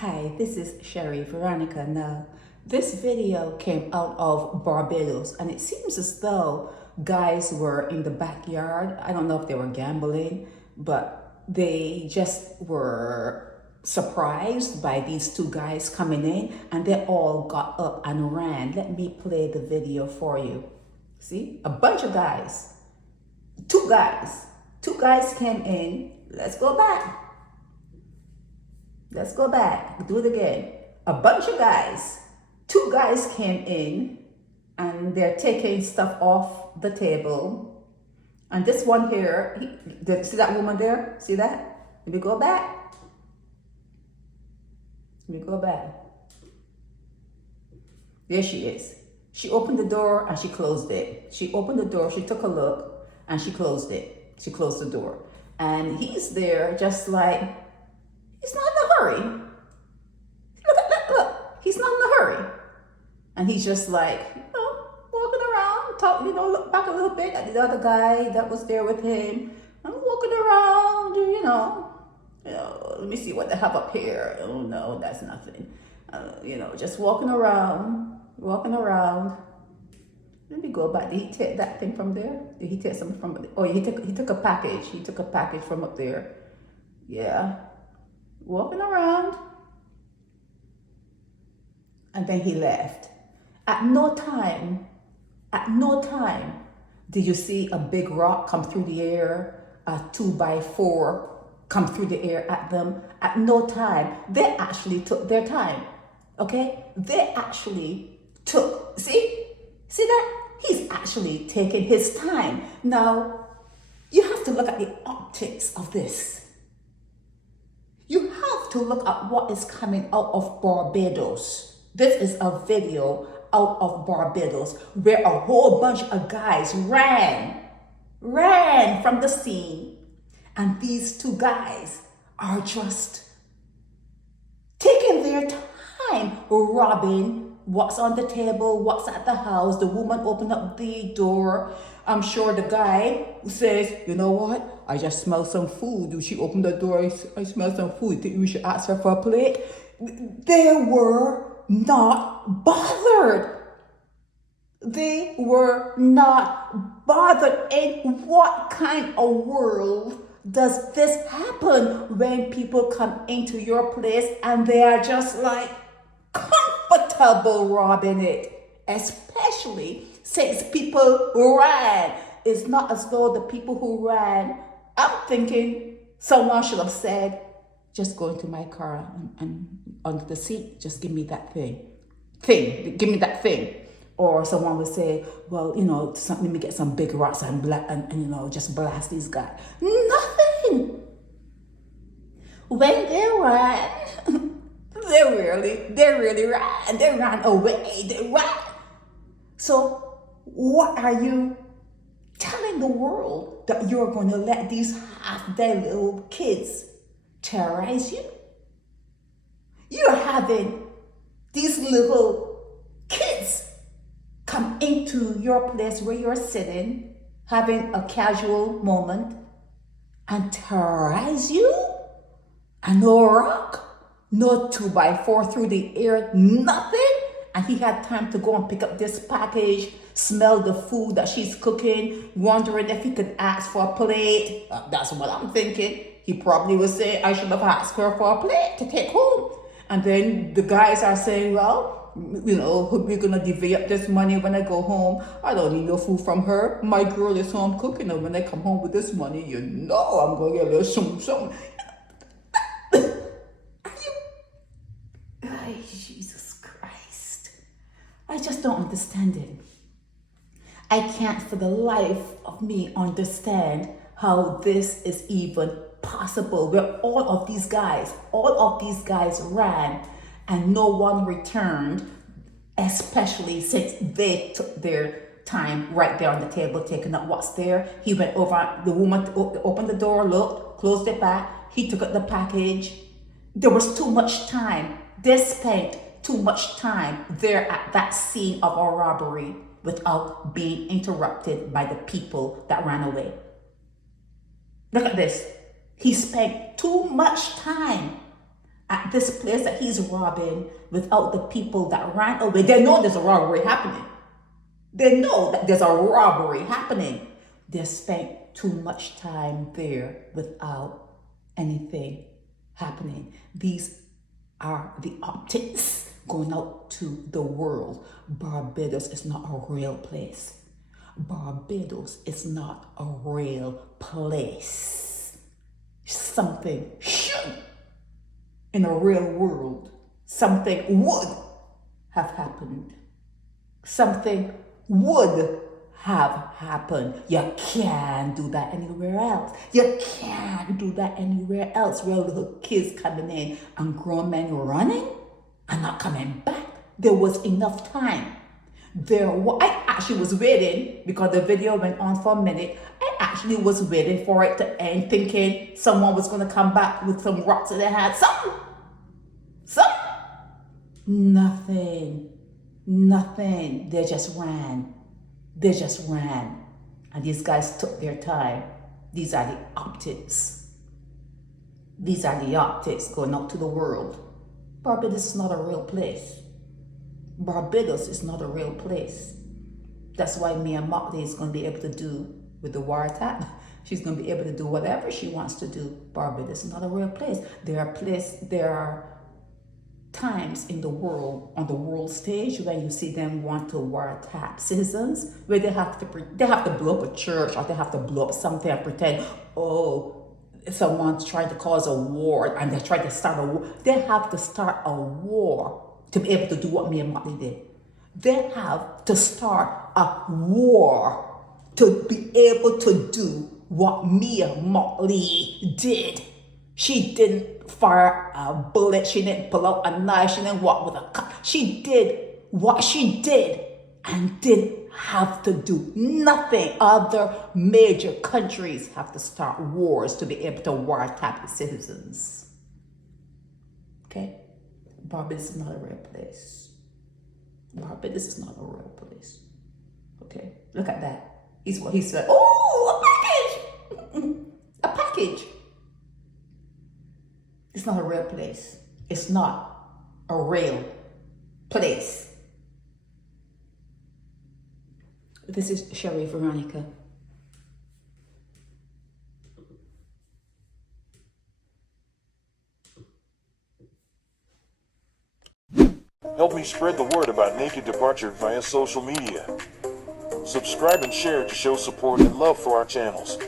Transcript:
Hi, this is Sherry Veronica. Now, this video came out of Barbados, and it seems as though guys were in the backyard. I don't know if they were gambling, but they just were surprised by these two guys coming in, and they all got up and ran. Let me play the video for you. See, a bunch of guys, two guys came in. Let's go back. Let's go back, do it again. A bunch of guys, two guys came in and they're taking stuff off the table. And this one here, see that woman there? See that? Let me go back. Let me go back. There she is. She opened the door and she closed it. She opened the door, she took a look and she closed it. She closed the door. And he's there just like, he's not in a hurry. Look, he's not in a hurry. And he's just like, walking around, look back a little bit at the other guy that was there with him. I'm walking around, let me see what they have up here. Oh no, that's nothing. Just walking around. Let me go back. Did he take that thing from there? Did he take something from it? Oh, he took a package. He took a package from up there. Yeah. Walking around. And then he left. At no time did you see a big rock come through the air, a 2x4 come through the air at them. At no time. They actually took their time. Okay? They actually took, see that? He's actually taking his time. Now, you have to look at the optics of this. You have to look at what is coming out of Barbados. This is a video out of Barbados where a whole bunch of guys ran from the scene. And these two guys are just taking their time robbing what's on the table, what's at the house. The woman opened up the door. I'm sure the guy says, you know what? I just smell some food. She opened the door. I smell some food. You think we should ask her for a plate? They were not bothered. They were not bothered. In what kind of world does this happen when people come into your place and they are just like comfortable robbing it? Especially since people ran. It's not as though the people who ran, I'm thinking someone should have said, just go into my car and under the seat, just give me that thing. Give me that thing. Or someone would say, well, let me get some big rocks and just blast these guys. Nothing. When they ran, they really ran. They ran away. They ran. So what are you telling the world, that you're going to let these half-dead little kids terrorize you? You're having these little kids come into your place where you're sitting, having a casual moment, and terrorize you? And no rock, no 2x4 through the air, nothing? And he had time to go and pick up this package, smell the food that she's cooking, wondering if he could ask for a plate. That's what I'm thinking. He probably would say, I should have asked her for a plate to take home. And then the guys are saying, well, we're going to divvy up this money when I go home. I don't need no food from her. My girl is home cooking, and when I come home with this money, I'm going to get a little something. Jesus Christ. I just don't understand it. I can't for the life of me understand how this is even possible, where all of these guys ran and no one returned, especially since they took their time right there on the table, taking up what's there. He went over, the woman opened the door, looked, closed it back. He took up the package. There was too much time. They spent too much time there at that scene of a robbery without being interrupted by the people that ran away. Look at this. He spent too much time at this place that he's robbing without the people that ran away. They know there's a robbery happening. They know that there's a robbery happening. They spent too much time there without anything happening. These are the optics going out to the world. Barbados is not a real place. Barbados is not a real place. Something should, in a real world, something would have happened. Something would have happened. You can't do that anywhere else. You can't do that anywhere else. Where little kids coming in and grown men running and not coming back. There was enough time. I actually was waiting because the video went on for a minute. I actually was waiting for it to end, thinking someone was going to come back with some rocks in their hand. Something. Nothing. They just ran. And these guys took their time. These are the optics. Going out to the world. Barbados is not a real place. That's why Mia Motley is going to be able to do with the wiretap. She's going to be able to do whatever she wants to do. Barbados is not a real place. There are times in the world, on the world stage, when you see them want to wiretap citizens, where they have to blow up a church, or they have to blow up something and pretend, someone's trying to cause a war and they're trying to start a war. They have to start a war to be able to do what Mia Motley did. They have to start a war to be able to do what Mia Motley did. She didn't fire a bullet. She didn't pull out a knife. She didn't walk with a cut. She did what she did and didn't have to do nothing. Other major countries have to start wars to be able to wiretap the citizens. Okay? Barbados is not a real place. Okay? Look at that. He's what he said. Oh, a package! A package. It's not a real place. It's not a real place. This is Sherry Veronica. Help me spread the word about Naked Departure via social media. Subscribe and share to show support and love for our channels.